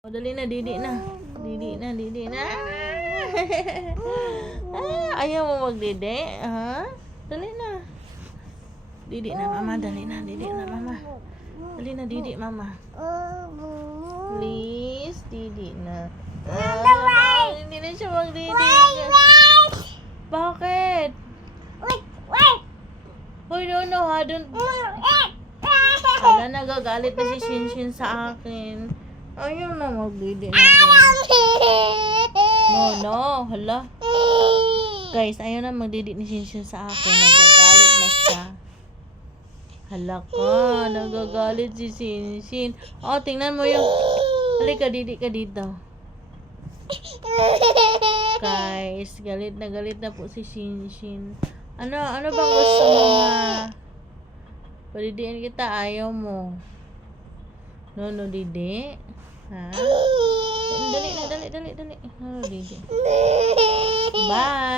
O, dali na, didi na. Didi na, didi na. Ayaw mo magdidi? Ha? Dali na. Didi na, mama. Dali na, didi na, mama. Dali na, didi, mama. Please, didi na. Hindi na siya magdidi. Bakit? Hoy, no, ha? Hala, nagagalit na si Shinshin sa akin. Ayaw na magdidi na. No, hala. Guys, ayaw na magdidi ni Shinshin sa akin. Nagagalit na siya. Hala ka, nagagalit si Shinshin. Oh, tingnan mo yung... Halika, didi ka dito. Guys, galit na po si Shinshin. Ano bang gusto mo nga? Padidiin kita, ayaw mo. No, didi. Ha? Dali. No, didi. Bye.